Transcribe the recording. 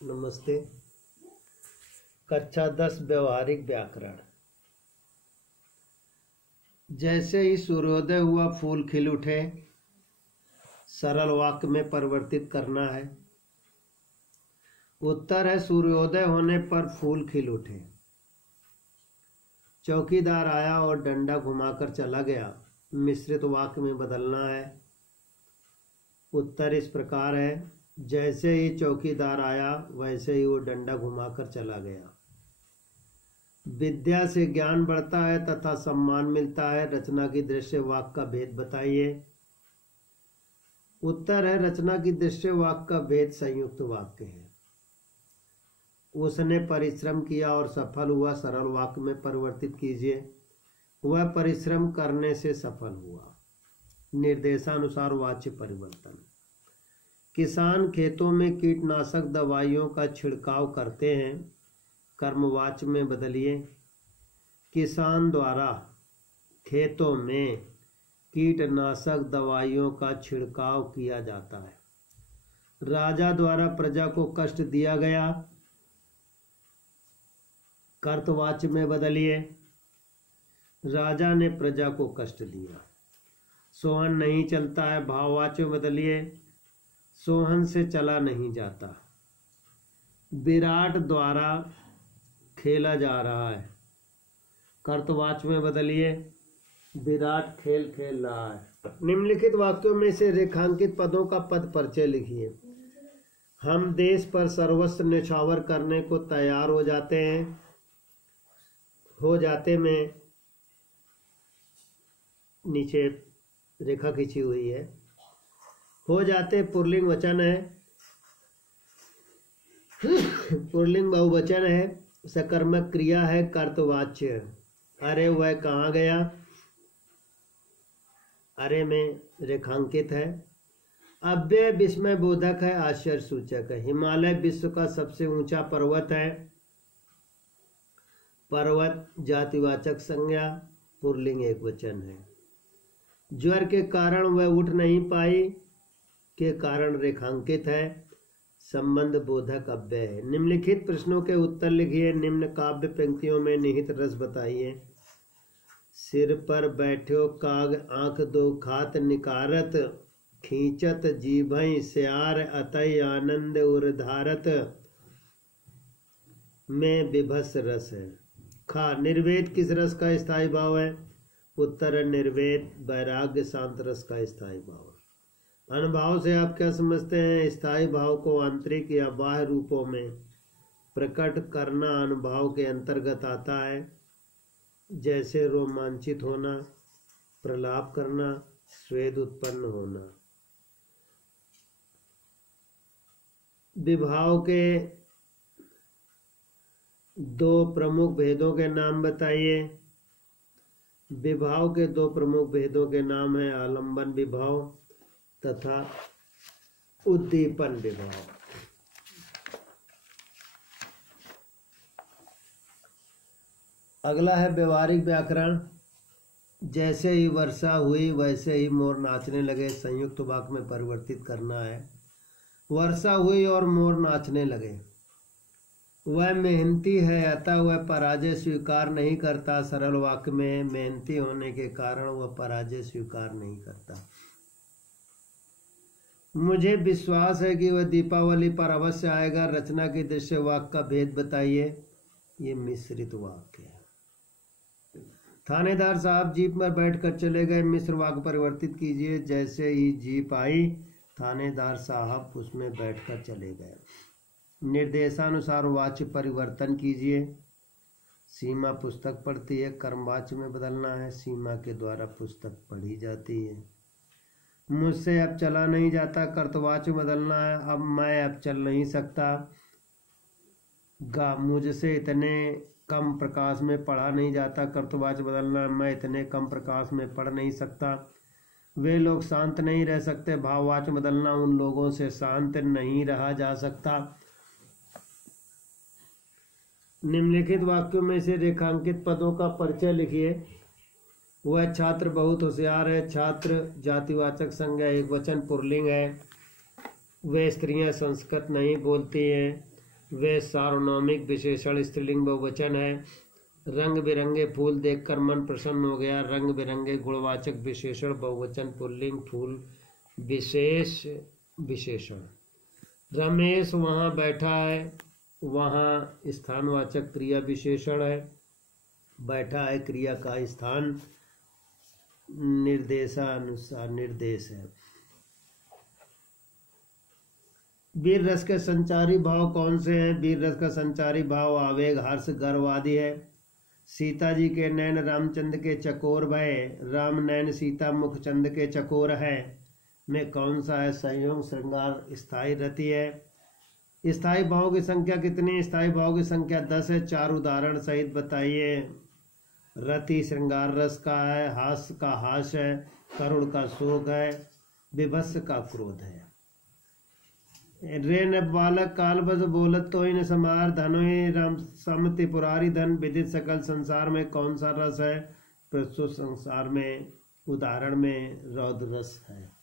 नमस्ते। कक्षा 10 व्यवहारिक व्याकरण। जैसे ही सूर्योदय हुआ फूल खिल उठे, सरल वाक्य में परिवर्तित करना है। उत्तर है सूर्योदय होने पर फूल खिल उठे। चौकीदार आया और डंडा घुमाकर चला गया, मिश्रित वाक्य में बदलना है। उत्तर इस प्रकार है, जैसे ही चौकीदार आया वैसे ही वो डंडा घुमाकर चला गया। विद्या से ज्ञान बढ़ता है तथा सम्मान मिलता है। रचना की दृश्य वाक्य का भेद बताइए। उत्तर है, रचना की दृश्य वाक्य का भेद संयुक्त वाक्य है। उसने परिश्रम किया और सफल हुआ सरल वाक्य में परिवर्तित कीजिए। वह परिश्रम करने से सफल हुआ। निर्देशानुसार वाच्य परिवर्तन। किसान खेतों में कीटनाशक दवाइयों का छिड़काव करते हैं। कर्मवाच्य में बदलिए। किसान द्वारा खेतों में कीटनाशक दवाइयों का छिड़काव किया जाता है। राजा द्वारा प्रजा को कष्ट दिया गया। कर्तवाच्य में बदलिए। राजा ने प्रजा को कष्ट दिया। सोहन नहीं चलता है, भाववाच्य में बदलिए। सोहन से चला नहीं जाता। विराट द्वारा खेला जा रहा है। कर्तवाच्य में बदलिए। विराट खेल खेल रहा है। निम्नलिखित वाक्यों में से रेखांकित पदों का पद परिचय लिखिए। हम देश पर सर्वस्व न्यौछावर करने को तैयार हो जाते हैं। हो जाते में नीचे रेखा खींची हुई है। हो जाते पुल्लिंग वचन है। पुल्लिंग बहुवचन है। सकर्मक क्रिया है। कर्तवाच्य। अरे वह कहाँ गया, अरे में रेखांकित है। अव्यय विस्मय बोधक है, आश्चर्य सूचक है। हिमालय विश्व का सबसे ऊंचा पर्वत है। पर्वत जातिवाचक संज्ञा, पुल्लिंग एक वचन है। ज्वर के कारण वह उठ नहीं पाई के कारण रेखांकित है। संबंध बोधक अव्यय है। निम्नलिखित प्रश्नों के उत्तर लिखिए। निम्न काव्य पंक्तियों में निहित रस बताइए। सिर पर बैठो काग आंख दो खात निकारत, खींचत जीभई स्यार अतय आनंद उर्धारत में विभस रस है। खा निर्वेद किस रस का स्थायी भाव है। उत्तर निर्वेद वैराग्य शांत रस का स्थायी भाव है। अनुभाव से आप क्या समझते हैं। स्थायी भाव को आंतरिक या बाह्य रूपों में प्रकट करना अनुभाव के अंतर्गत आता है, जैसे रोमांचित होना, प्रलाप करना, स्वेद उत्पन्न होना। विभाव के दो प्रमुख भेदों के नाम बताइए। विभाव के दो प्रमुख भेदों के नाम है आलंबन विभाव तथा उद्दीपन विभाव। अगला है व्यवहारिक व्याकरण। जैसे ही वर्षा हुई वैसे ही मोर नाचने लगे। संयुक्त वाक्य में परिवर्तित करना है। वर्षा हुई और मोर नाचने लगे। वह मेहनती है अतः वह पराजय स्वीकार नहीं करता। सरल वाक्य में मेहनती होने के कारण वह पराजय स्वीकार नहीं करता। मुझे विश्वास है कि वह दीपावली पर अवश्य आएगा। रचना की दृश्य वाक्य का भेद बताइए। ये मिश्रित वाक्य है। थानेदार साहब जीप पर बैठकर चले गए। मिश्र वाक्य परिवर्तित कीजिए। जैसे ही जीप आई थानेदार साहब उसमें बैठकर चले गए। निर्देशानुसार वाच्य परिवर्तन कीजिए। सीमा पुस्तक पढ़ती है, कर्मवाच्य में बदलना है। सीमा के द्वारा पुस्तक पढ़ी जाती है। मुझसे अब चला नहीं जाता, कर्तवाच्य बदलना है। अब मैं अब चल नहीं सकता। मुझसे इतने कम प्रकाश में पढ़ा नहीं जाता, कर्तवाच्य बदलना है। मैं इतने कम प्रकाश में पढ़ नहीं सकता। वे लोग शांत नहीं रह सकते, भाववाच्य बदलना। उन लोगों से शांत नहीं रहा जा सकता। निम्नलिखित वाक्यों में से रेखांकित पदों का परिचय लिखिए। वह छात्र बहुत होशियार है। छात्र जातिवाचक संज्ञा एक वचन पुल्लिंग है। वे स्त्रियां संस्कृत नहीं बोलती हैं। वे सार्वनामिक विशेषण स्त्रीलिंग बहुवचन है। रंग बिरंगे फूल देखकर मन प्रसन्न हो गया। रंग बिरंगे गुणवाचक विशेषण बहुवचन पुल्लिंग, फूल विशेष विशेषण। रमेश वहाँ बैठा है, वहाँ स्थानवाचक क्रिया विशेषण है। बैठा है क्रिया का स्थान, निर्देशानुसार निर्देश है। वीर रस के संचारी भाव कौन से हैं? वीर रस का संचारी भाव आवेग, हर्ष, गर्व आदि है। सीता जी के नैन रामचंद्र के चकोर भय, राम नैन सीता मुख चंद के चकोर है में कौन सा है? संयोग, श्रृंगार, स्थायी, रति है। स्थायी भाव की संख्या कितनी? स्थायी भाव की संख्या 10 है। 4 उदाहरण सहित बताइए। रति श्रृंगार रस का है, हास्य का हास है, करुण का शोक है, विभत्स का क्रोध है। रे न बालक काल बस बोलत तो इन समार धनोई राम समति पुरारी धन विदित सकल संसार में कौन सा रस है? प्रस्तुत संसार में उदाहरण में रौद्र रस है।